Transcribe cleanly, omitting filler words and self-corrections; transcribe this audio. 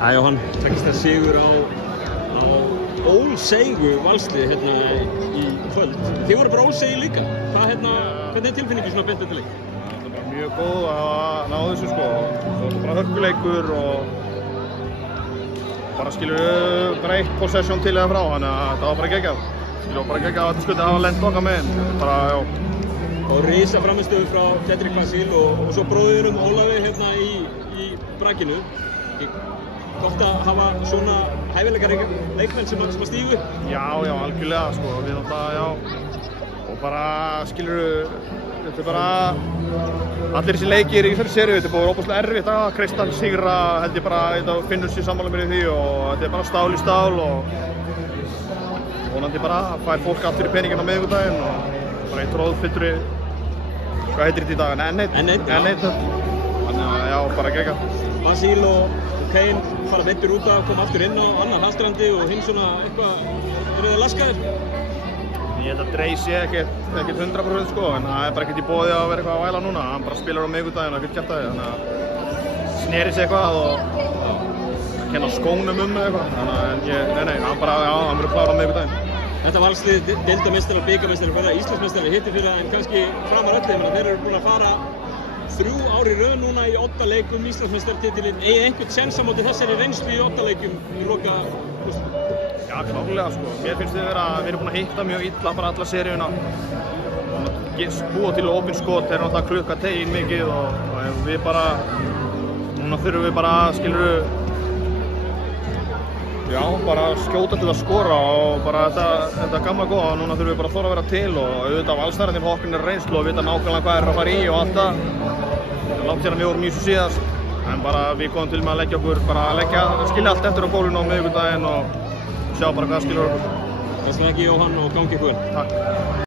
Jóhann, tekst það sigur á ólseigu valslið hérna í kvöld. Þið voru bara ólsegi líka. Hvernig tilfinningin svona beint þetta leik? Það er bara mjög góð að ná þessu sko. Það var bara hörkuleikur og bara skilur bara eitt possession til eða frá, þannig að það var bara geggjað. Skilur bara geggjað að þetta skuti hafa lent okkar meginn. Bara, já. Og risa framistöðu frá Fredrik Vasil og svo bróðurum Ólafi hérna í brakinu. Gott að hafa svona hæfileikaríka leikmenn sem að stígu upp? Já, algjörlega sko, við náttúrulega, já. Og bara, skilur, þetta er bara, allir þessi leikir í þessari seríu, þetta er bara óbúslega erfitt að kreista sigra, held ég bara, þetta finnur sér sammála mér í því og þetta er bara stál í stál og vonandi bara fær fólk aftur í peningin á miðvikudaginn og bara eitt róðfylltri, hvað heitir þetta í dag? N1. Þannig að, já, bara geggjað. Vasil og Kane fara betur út að koma aftur inn á annar halstrandi og hinn svona eitthvað, eru þið laskaðir? Ég held að Drey sé ekkert 100% sko, en það er bara ekkert í boði að vera eitthvað að væla núna. Hann bara spilar á miðvikudaginn og ekkert kjaftaði, þannig að sneri sig eitthvað og kenna skónum eða eitthvað. Þannig að hann bara, já, hann verður klár á miðvikudaginn. Þetta valslið, deildarmeistarar, bikarmeistarar, hverja Íslandsmeistarar hittir fyrir það en kannski framar öllu, þeir eru búin að fara 3 ár í röð núna í 8 leikum Íslandsmeistaratitilinn. Eigið einhvern séns á móti þessari reynslu í 8 leikum í loka úrslitum? Já, klárlega sko. Mér finnst við erum búin að hitta mjög illa bara alla seríuna. Búa til opin skot, þeir eru náttúrulega klukka tegin mikið og við bara, núna þurfum við bara, skilur já, bara skjóta til að skora og bara þetta gamla góða, núna þurfum við bara að þora að vera til og auðvitað valstararnir hoppinir reynslu og vita nákvæmlega hvað er að fara í og allt það. Það er langt síðan við vorum í þessu síðast, en bara við komum til með að leggja okkur, bara að skilja allt eftir á gólfinu á miðvikudaginn og sjá bara hvað skilur okkur. Þess vegna ekki Jóhann og gangi ykkur vel. Takk.